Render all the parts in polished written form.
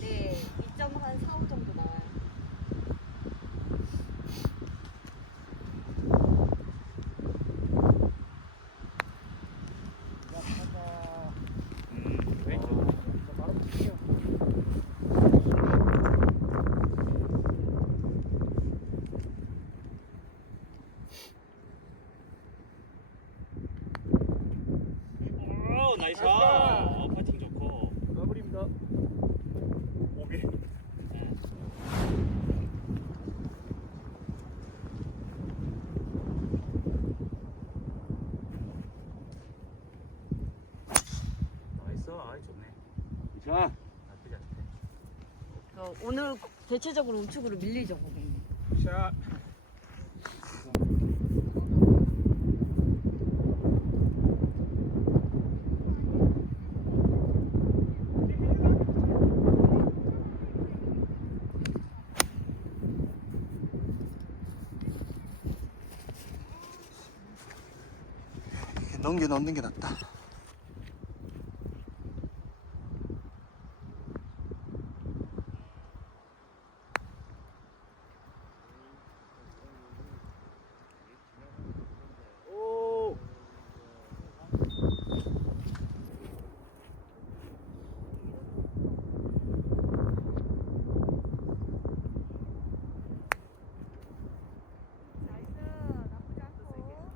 네, 2.45 정도 나와요. 나이스. 파팅 좋고. 더블입니다. 5개. 나이스. 아이 좋네. 자, 나쁘지 않대. 오늘 대체적으로 우측으로 밀리죠, 거기. 샷. 넘겨 넣는 게 낫다. 오. 나이스, 나쁘지 않고.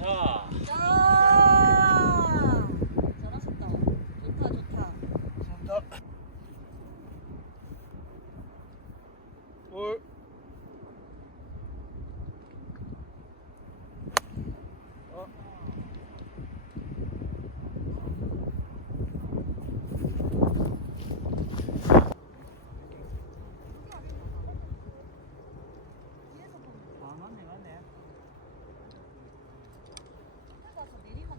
자, 자! 잘하셨다. 좋다, 좋다. 감사합니다. 볼. 아, 맞네, 맞네. 가서 내리막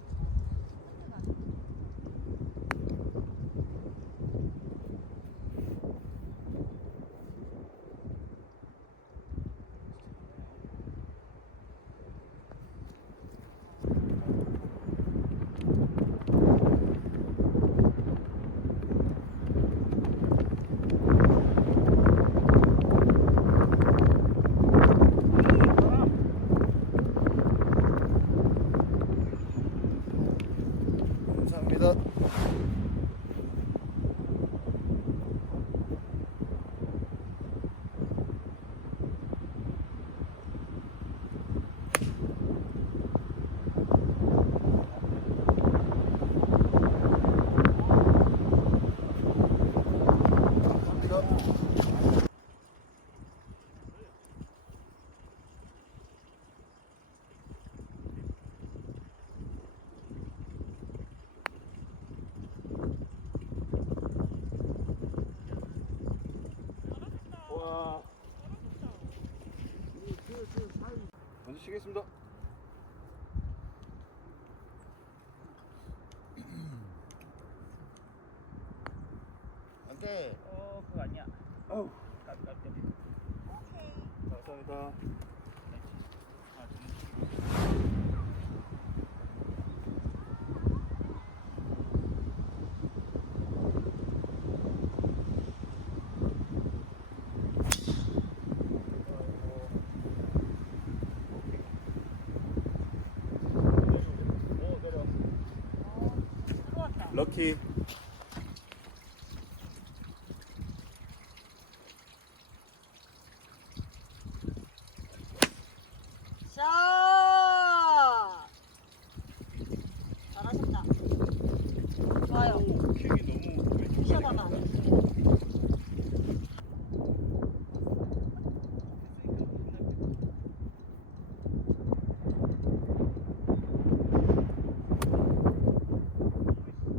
감사합니다. 와. 먼저 쉬겠습니다. 안돼. 그거 아니야. 아우. 깜깜깜. 감사합니다. 아, 들어왔다. 럭키. 샷! 잘하셨다. 좋아요. 킥이 너무 푸시업 하나 안 했어요.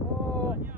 오.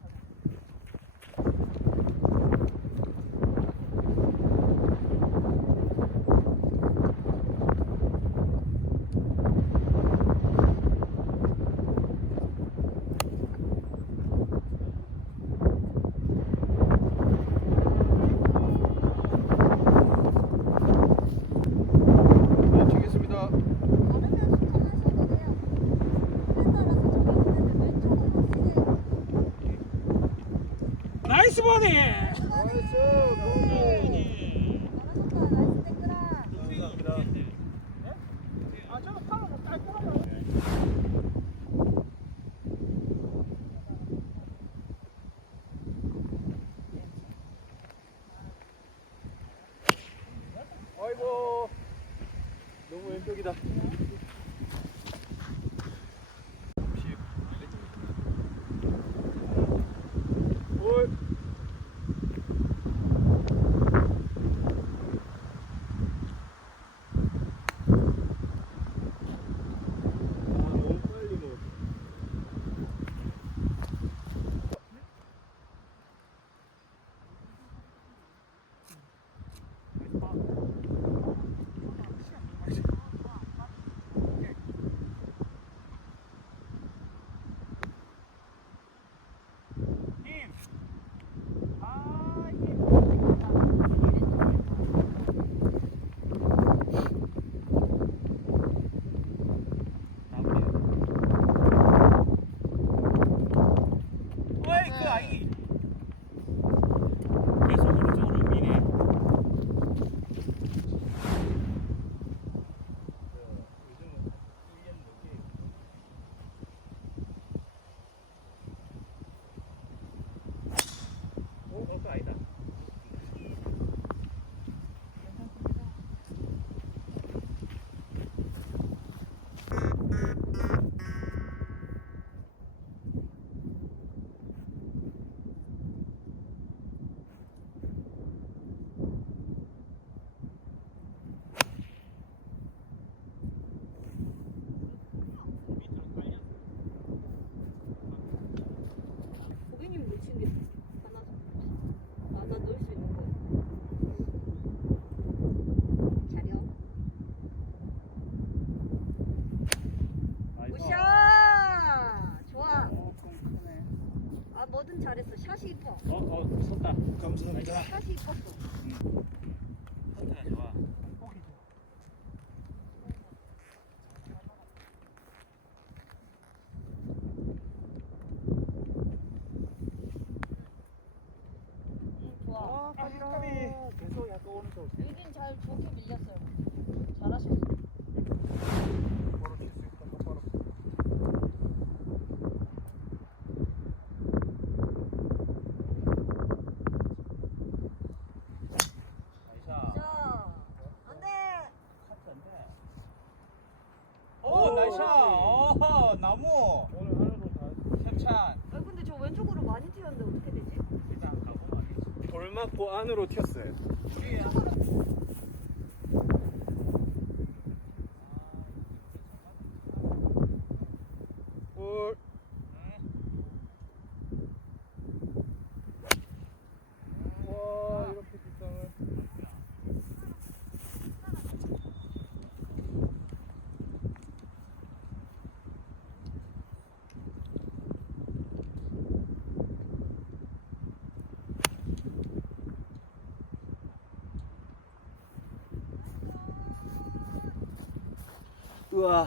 봐요, 저는. 네, 치겠습니다. 걸으면서 하셔도 돼요. 에 따라서 저기 있는데 왼쪽으로 세게. 나이스 버디. 나이스. 잘하셨다. 나이스 댓글아. 감사합니다. 아 저거 타고 뭐 깔끔하다. 아이고. 너무 왼쪽이다. 올. 너무 빨리 먹었어. 힘. 아 힘. 어이 그 아이. 계속 오른쪽으로 미네. 그거 아니다. 고객님 놓친 게 하나 맞아 넣을 수 있는 거. 자려. 우샤! 좋아. 아 뭐든 잘했어. 샷이 이뻐. 섰다. 감사합니다. 샷이 이뻤어. 섰다 좋아. 좋아. 계속 약간 오른쪽. 유진 잘 좋게 밀렸어요. 잘하셨어. 바로 칠수 있다. 바로. 나이스. 자, 안돼. 카트 안 돼. 오 나이스. 오 나무. 오늘 하루도 다 협찬. 아 근데 저 왼쪽으로 많이 튀었는데 어떻게 되지? 일단 가보면 알겠지. 돌 맞고 안으로 튀었어요. 뒤에 올. 와, 이렇게 뒷땅을. 우와.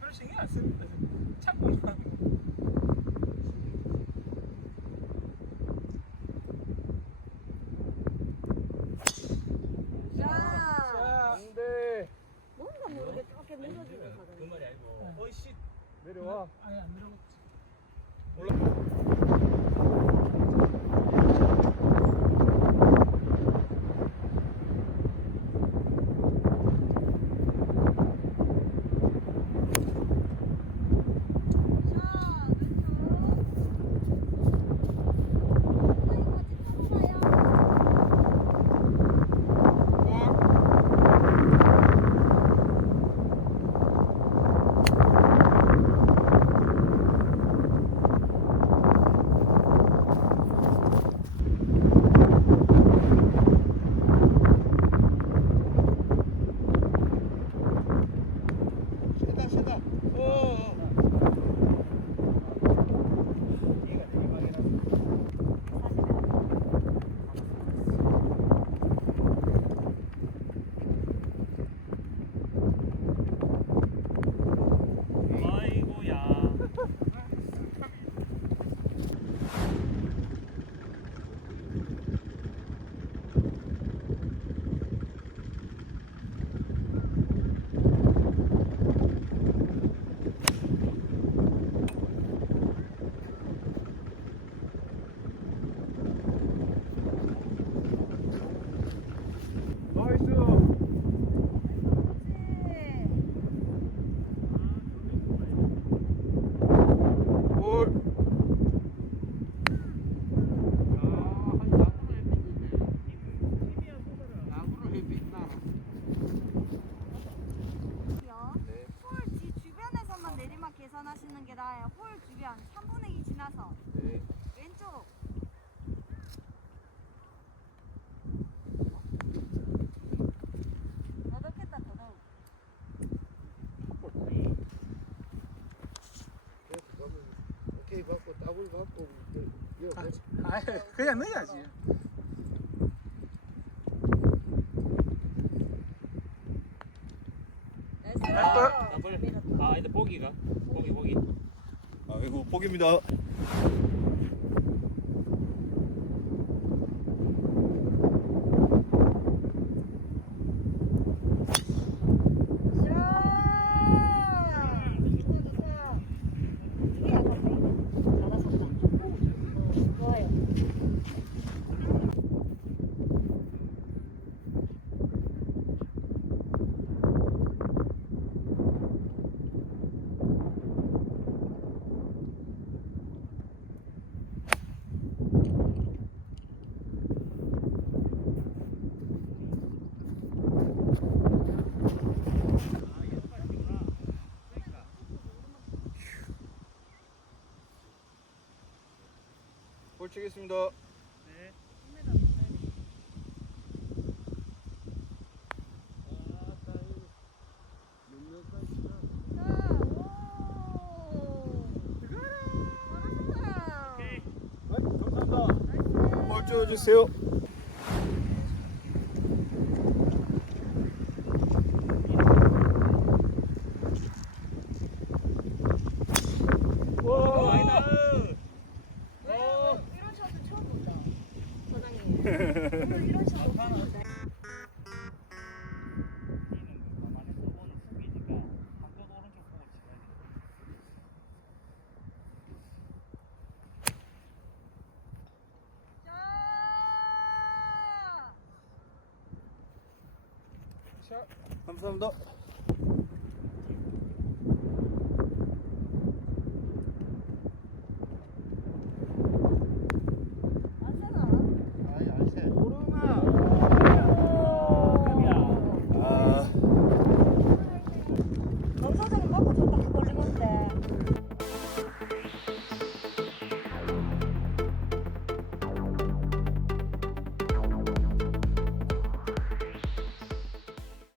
별 신경 안 쓰는데 자꾸 아, 그냥 넣어야지. 나이스. 더블. 아, 근데 보기가. 보기. 아이고 복입니다. 좋아요. 볼 치겠습니다. 감사합니다. 볼 줘주세요. 와, 나이다. 이런 샷은 처음 본다. 사장님. 오늘 이런 샷 못 봤는데. 샷. 감사합니다.